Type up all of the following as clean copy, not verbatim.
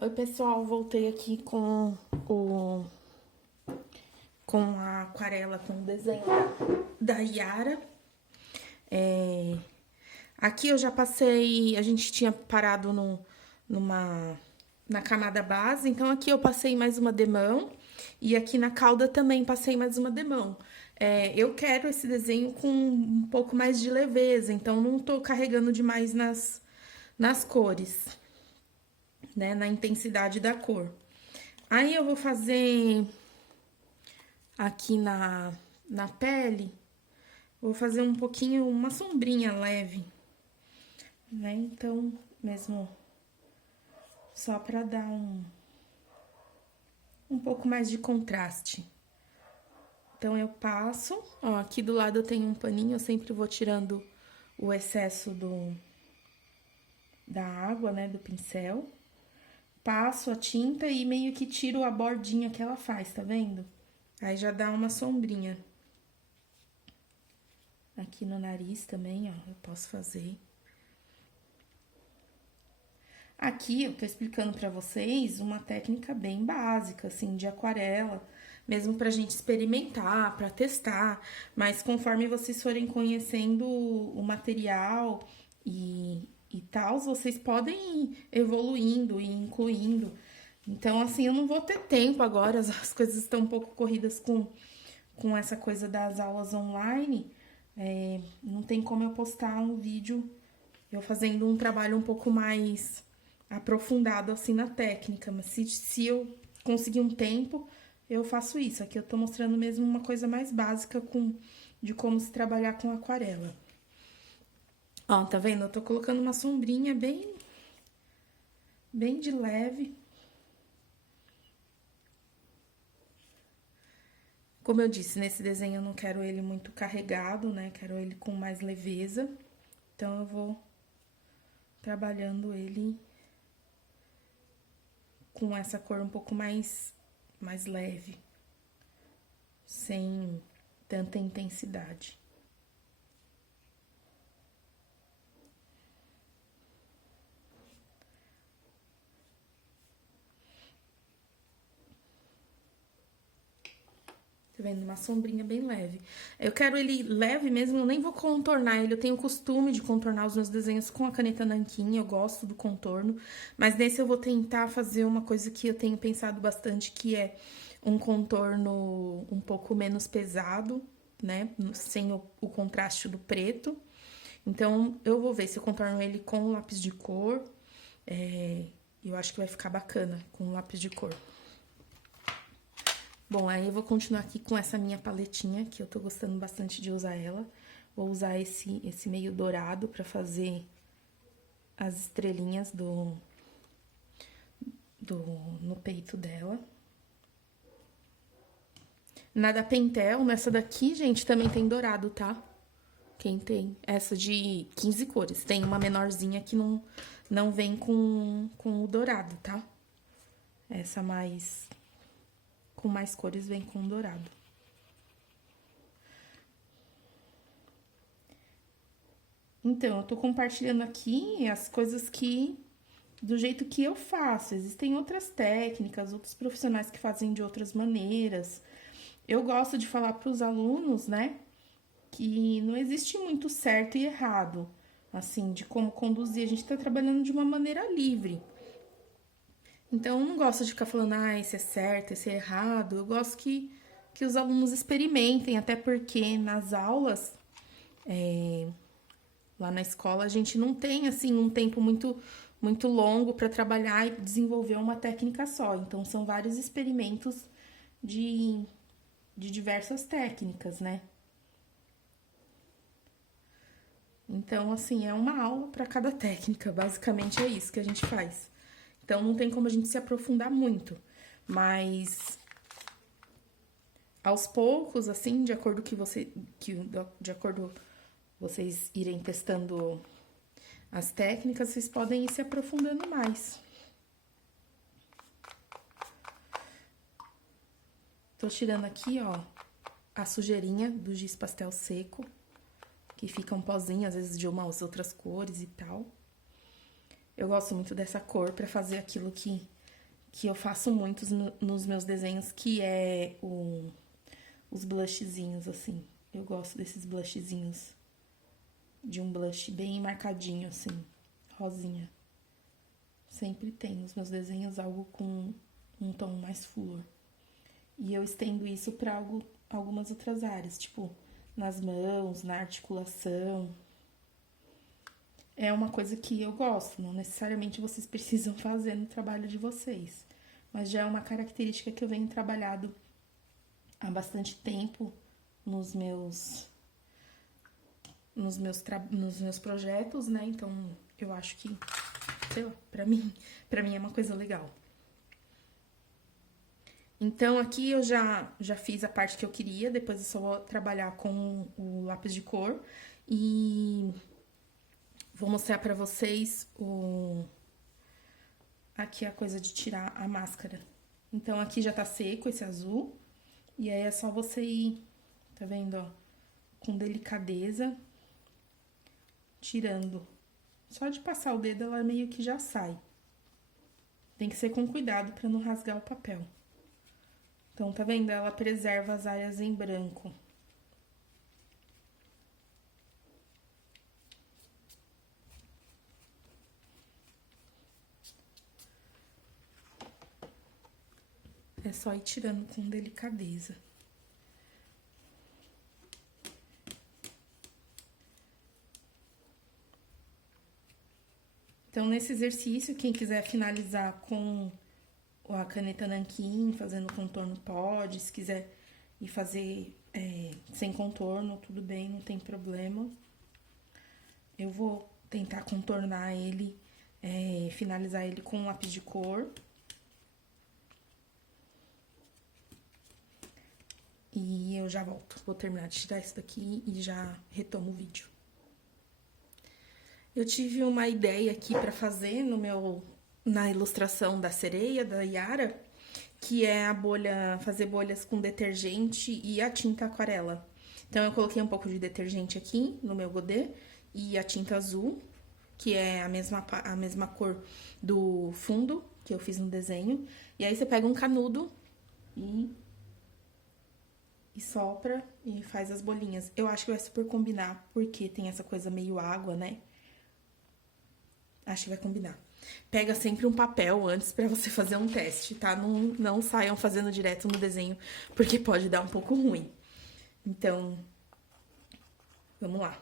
Oi, pessoal, voltei aqui o com a aquarela com o desenho da Yara. Aqui eu já passei, a gente tinha parado na camada base, então aqui eu passei mais uma demão e aqui na cauda também passei mais uma demão. Eu quero esse desenho com um pouco mais de leveza, então não tô carregando demais nas cores, né, na intensidade da cor. Aí eu vou fazer aqui na pele, vou fazer um pouquinho, uma sombrinha leve, né? Então, mesmo só pra dar um pouco mais de contraste. Então, eu passo, ó, aqui do lado eu tenho um paninho, eu sempre vou tirando o excesso da água, né, do pincel. Passo a tinta e meio que tiro a bordinha que ela faz, tá vendo? Aí já dá uma sombrinha. Aqui no nariz também, ó, eu posso fazer. Aqui eu tô explicando pra vocês uma técnica bem básica, assim, de aquarela, mesmo pra gente experimentar, pra testar, mas conforme vocês forem conhecendo o material e tal, vocês podem ir evoluindo e incluindo. Então, assim, eu não vou ter tempo agora, as coisas estão um pouco corridas com essa coisa das aulas online, não tem como eu postar um vídeo eu fazendo um trabalho um pouco mais aprofundado assim na técnica, mas se eu conseguir um tempo, eu faço isso. Aqui eu tô mostrando mesmo uma coisa mais básica de como se trabalhar com aquarela. Ó, tá vendo? Eu tô colocando uma sombrinha bem de leve. Como eu disse, nesse desenho eu não quero ele muito carregado, né? Quero ele com mais leveza. Então, eu vou trabalhando ele com essa cor um pouco mais leve, sem tanta intensidade. Tá vendo? Uma sombrinha bem leve. Eu quero ele leve mesmo, eu nem vou contornar ele. Eu tenho o costume de contornar os meus desenhos com a caneta nanquim, eu gosto do contorno. Mas nesse eu vou tentar fazer uma coisa que eu tenho pensado bastante, que é um contorno um pouco menos pesado, né? Sem o contraste do preto. Então, eu vou ver se eu contorno ele com lápis de cor. Eu acho que vai ficar bacana com lápis de cor. Bom, aí eu vou continuar aqui com essa minha paletinha, que eu tô gostando bastante de usar ela. Vou usar esse meio dourado pra fazer as estrelinhas no peito dela. Na da Pentel, nessa daqui, gente, também tem dourado, tá? Quem tem? Essa de 15 cores. Tem uma menorzinha que não vem com o dourado, tá? Essa com mais cores vem com dourado. Então, eu tô compartilhando aqui as coisas do jeito que eu faço. Existem outras técnicas, outros profissionais que fazem de outras maneiras. Eu gosto de falar para os alunos, né, que não existe muito certo e errado, assim, de como conduzir. A gente tá trabalhando de uma maneira livre. Então, eu não gosto de ficar falando, esse é certo, esse é errado. Eu gosto que os alunos experimentem, até porque nas aulas, lá na escola, a gente não tem, assim, um tempo muito longo para trabalhar e desenvolver uma técnica só. Então, são vários experimentos de diversas técnicas, né? Então, assim, é uma aula para cada técnica, basicamente é isso que a gente faz. Então, não tem como a gente se aprofundar muito, mas aos poucos, assim, de acordo de acordo vocês irem testando as técnicas, vocês podem ir se aprofundando mais. Tô tirando aqui, ó, a sujeirinha do giz pastel seco, que fica um pozinho, às vezes de outras cores e tal. Eu gosto muito dessa cor pra fazer aquilo que que eu faço muito nos meus desenhos, que é os blushzinhos, assim. Eu gosto desses blushzinhos. De um blush bem marcadinho, assim, rosinha. Sempre tem nos meus desenhos algo com um tom mais flor. E eu estendo isso para algumas outras áreas, tipo nas mãos, na articulação. É uma coisa que eu gosto, não necessariamente vocês precisam fazer no trabalho de vocês. Mas já é uma característica que eu venho trabalhado há bastante tempo nos meus projetos, né? Então, eu acho que, sei lá, pra mim é uma coisa legal. Então, aqui eu já fiz a parte que eu queria, depois eu só vou trabalhar com o lápis de cor e vou mostrar pra vocês aqui a coisa de tirar a máscara. Então, aqui já tá seco esse azul, e aí é só você ir, tá vendo, ó, com delicadeza, tirando. Só de passar o dedo, ela meio que já sai. Tem que ser com cuidado pra não rasgar o papel. Então, tá vendo? Ela preserva as áreas em branco. É só ir tirando com delicadeza. Então, nesse exercício, quem quiser finalizar com a caneta nanquim, fazendo contorno, pode. Se quiser ir fazer sem contorno, tudo bem, não tem problema. Eu vou tentar contornar ele, finalizar ele com um lápis de cor. E eu já volto. Vou terminar de tirar isso daqui e já retomo o vídeo. Eu tive uma ideia aqui pra fazer na ilustração da sereia, da Yara, que é fazer bolhas com detergente e a tinta aquarela. Então, eu coloquei um pouco de detergente aqui no meu godê e a tinta azul, que é a mesma cor do fundo que eu fiz no desenho. E aí, você pega um canudo e sopra e faz as bolinhas. Eu acho que vai super combinar, porque tem essa coisa meio água, né? Acho que vai combinar. Pega sempre um papel antes pra você fazer um teste, tá? Não saiam fazendo direto no desenho, porque pode dar um pouco ruim. Então, vamos lá.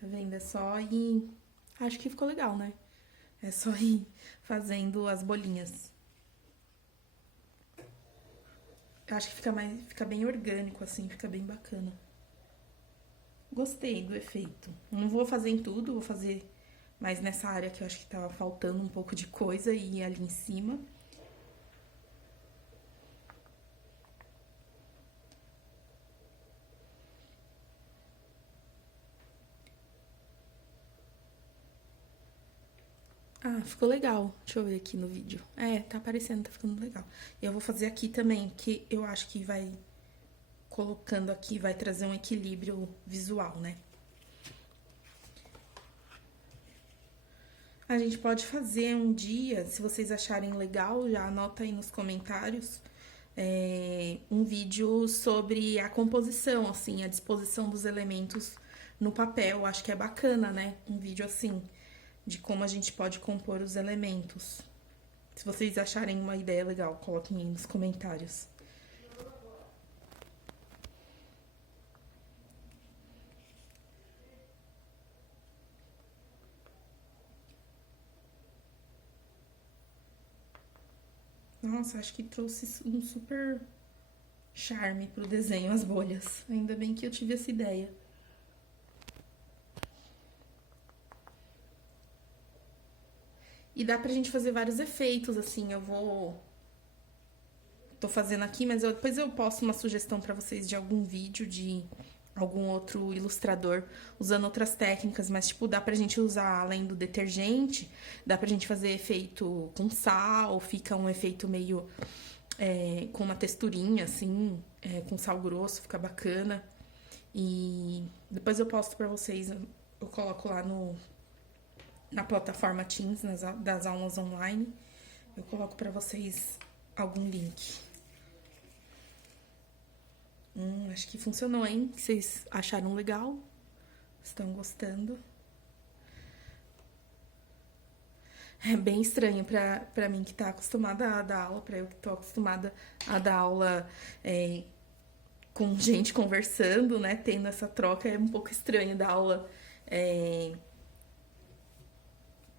Tá vendo? É só ir... Acho que ficou legal, né? É só ir fazendo as bolinhas. Eu acho que fica bem orgânico, assim, fica bem bacana. Gostei do efeito. Não vou fazer em tudo, vou fazer mais nessa área que eu acho que tava faltando um pouco de coisa e ali em cima. Ah, ficou legal. Deixa eu ver aqui no vídeo. Tá aparecendo, tá ficando legal. Eu vou fazer aqui também, que eu acho que vai... Colocando aqui vai trazer um equilíbrio visual, né? A gente pode fazer um dia, se vocês acharem legal, já anota aí nos comentários, um vídeo sobre a composição, assim, a disposição dos elementos no papel. Acho que é bacana, né? Um vídeo assim, de como a gente pode compor os elementos. Se vocês acharem uma ideia legal, coloquem aí nos comentários. Nossa, acho que trouxe um super charme pro desenho, as bolhas. Ainda bem que eu tive essa ideia. E dá pra gente fazer vários efeitos, assim, tô fazendo aqui, mas depois eu posto uma sugestão pra vocês de algum vídeo de algum outro ilustrador usando outras técnicas, mas, tipo, dá pra gente usar, além do detergente, dá pra gente fazer efeito com sal, fica um efeito meio com uma texturinha, assim, com sal grosso, fica bacana. E depois eu posto pra vocês, eu coloco lá na plataforma Teams, das aulas online, eu coloco pra vocês algum link. Acho que funcionou, hein? Vocês acharam legal? Estão gostando? É bem estranho pra mim que tá acostumada a dar aula, pra eu que tô acostumada a dar aula com gente conversando, né? Tendo essa troca, é um pouco estranho dar aula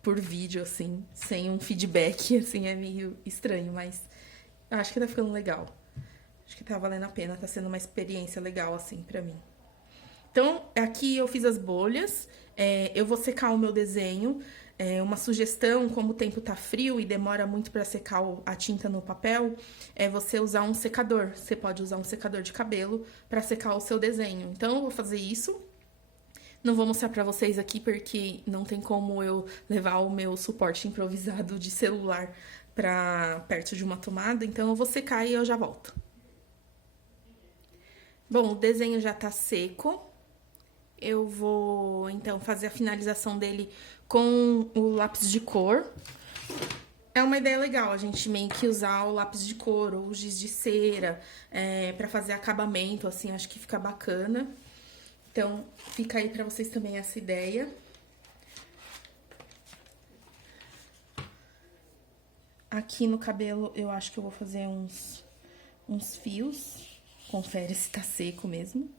por vídeo, assim, sem um feedback, assim, é meio estranho, mas eu acho que tá ficando legal. Acho que tá valendo a pena, tá sendo uma experiência legal, assim, pra mim. Então, aqui eu fiz as bolhas, eu vou secar o meu desenho. Uma sugestão, como o tempo tá frio e demora muito para secar a tinta no papel, é você usar um secador. Você pode usar um secador de cabelo para secar o seu desenho. Então, eu vou fazer isso. Não vou mostrar para vocês aqui porque não tem como eu levar o meu suporte improvisado de celular para perto de uma tomada. Então, eu vou secar e eu já volto. Bom, o desenho já tá seco. Eu vou, então, fazer a finalização dele com o lápis de cor. É uma ideia legal a gente meio que usar o lápis de cor ou o giz de cera pra fazer acabamento, assim, acho que fica bacana. Então, fica aí pra vocês também essa ideia. Aqui no cabelo, eu acho que eu vou fazer uns fios. Confere se tá seco mesmo.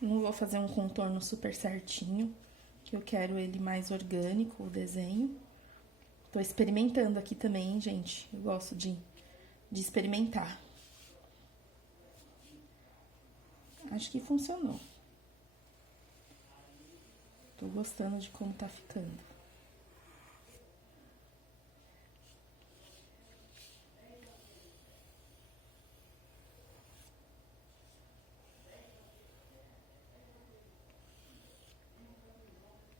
Não vou fazer um contorno super certinho, que eu quero ele mais orgânico, o desenho. Tô experimentando aqui também, gente. Eu gosto de experimentar. Acho que funcionou. Tô gostando de como tá ficando.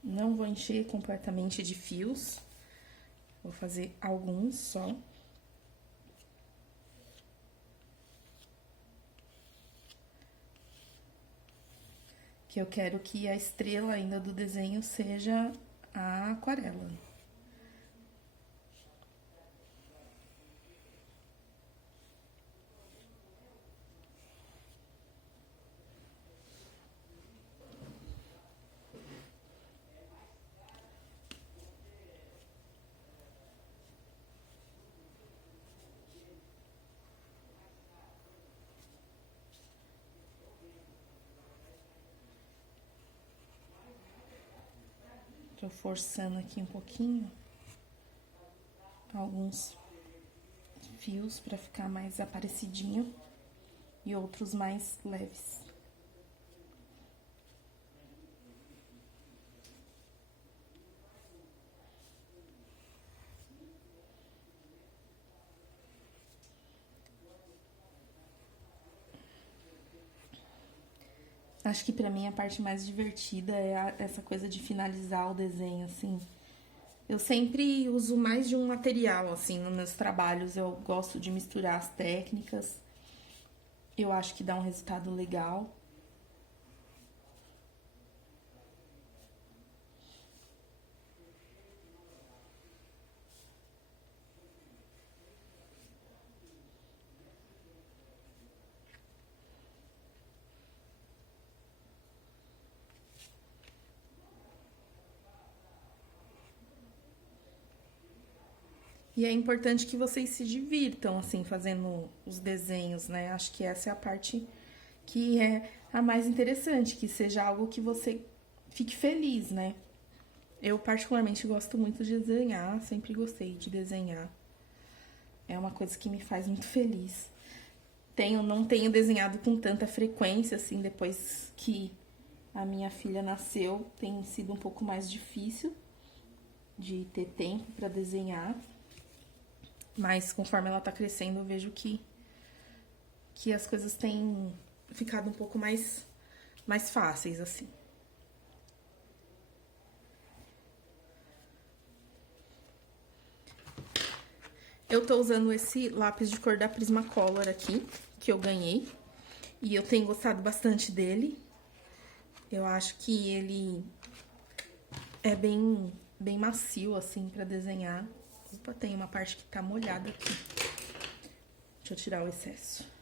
Não vou encher completamente de fios. Vou fazer alguns só. Que eu quero que a estrela ainda do desenho seja a aquarela. Tô forçando aqui um pouquinho alguns fios para ficar mais aparecidinho e outros mais leves. Acho que pra mim a parte mais divertida é essa coisa de finalizar o desenho, assim. Eu sempre uso mais de um material, assim, nos meus trabalhos. Eu gosto de misturar as técnicas. Eu acho que dá um resultado legal. E é importante que vocês se divirtam, assim, fazendo os desenhos, né? Acho que essa é a parte que é a mais interessante, que seja algo que você fique feliz, né? Eu particularmente gosto muito de desenhar, sempre gostei de desenhar. É uma coisa que me faz muito feliz. Não tenho desenhado com tanta frequência, assim, depois que a minha filha nasceu, tem sido um pouco mais difícil de ter tempo para desenhar. Mas conforme ela tá crescendo, eu vejo que as coisas têm ficado um pouco mais fáceis, assim. Eu tô usando esse lápis de cor da Prismacolor aqui, que eu ganhei. E eu tenho gostado bastante dele. Eu acho que ele é bem macio, assim, pra desenhar. Opa, tem uma parte que tá molhada aqui. Deixa eu tirar o excesso.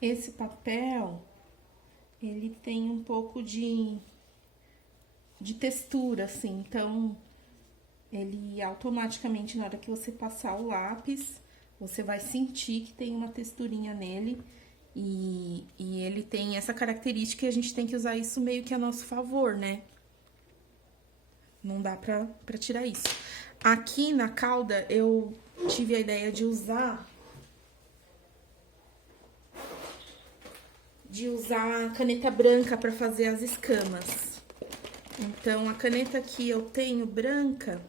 Esse papel, ele tem um pouco de textura, assim, então ele automaticamente, na hora que você passar o lápis, você vai sentir que tem uma texturinha nele e ele tem essa característica e a gente tem que usar isso meio que a nosso favor, né? Não dá pra tirar isso. Aqui na cauda eu tive a ideia de usar caneta branca pra fazer as escamas. Então, a caneta que eu tenho branca...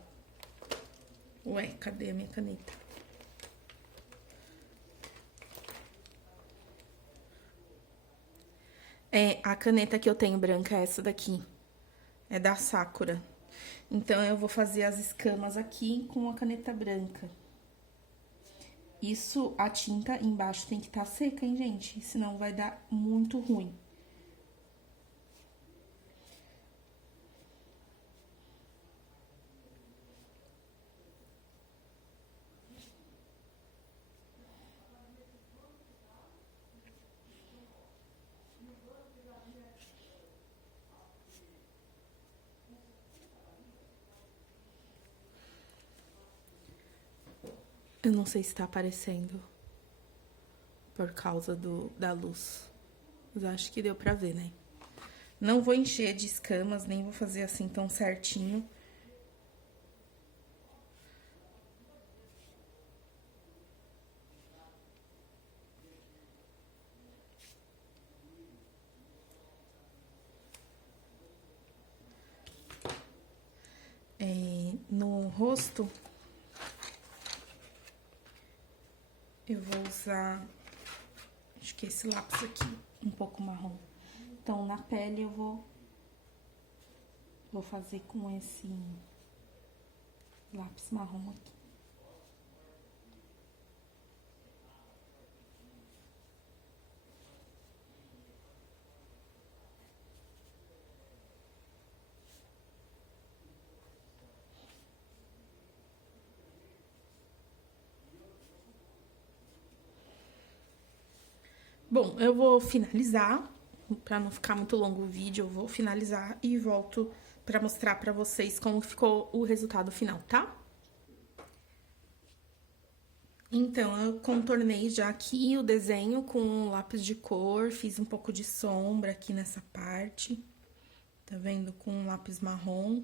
Ué, cadê a minha caneta? A caneta que eu tenho branca é essa daqui. É da Sakura. Então, eu vou fazer as escamas aqui com a caneta branca. Isso, a tinta embaixo tem que estar seca, hein, gente? Senão vai dar muito ruim. Eu não sei se tá aparecendo por causa da luz. Mas acho que deu pra ver, né? Não vou encher de escamas, nem vou fazer assim tão certinho. No rosto, eu vou usar, acho que esse lápis aqui, um pouco marrom. Então, na pele eu vou fazer com esse lápis marrom aqui. Bom, eu vou finalizar, pra não ficar muito longo o vídeo, eu vou finalizar e volto pra mostrar pra vocês como ficou o resultado final, tá? Então, eu contornei já aqui o desenho com lápis de cor, fiz um pouco de sombra aqui nessa parte, tá vendo? Com um lápis marrom.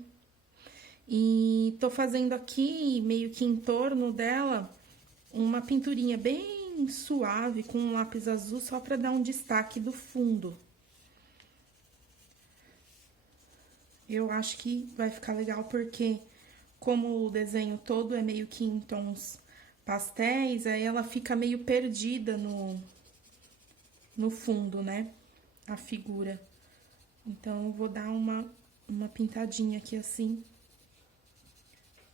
E tô fazendo aqui, meio que em torno dela, uma pinturinha bem suave com um lápis azul, só pra dar um destaque do fundo. Eu acho que vai ficar legal porque, como o desenho todo é meio que em tons pastéis, aí ela fica meio perdida no fundo, né? A figura. Então, eu vou dar uma pintadinha aqui assim,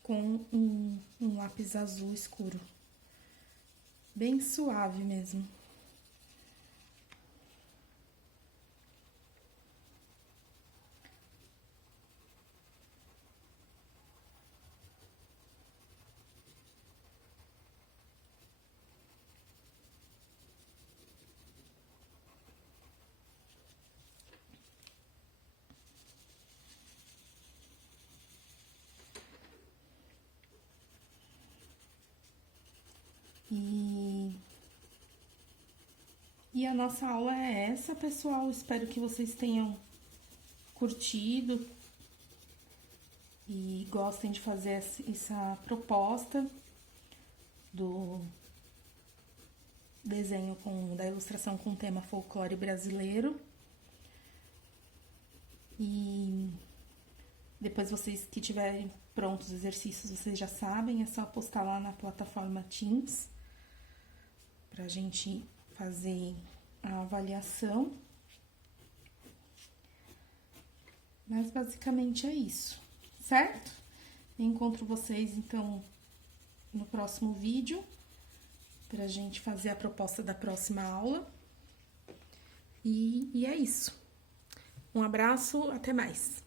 com um lápis azul escuro. Bem suave mesmo. E a nossa aula é essa, pessoal. Espero que vocês tenham curtido e gostem de fazer essa proposta desenho da ilustração com tema folclore brasileiro. E depois vocês que tiverem prontos os exercícios, vocês já sabem, é só postar lá na plataforma Teams pra gente fazer a avaliação. Mas basicamente é isso, certo? Encontro vocês então no próximo vídeo pra gente fazer a proposta da próxima aula. E é isso. Um abraço, até mais!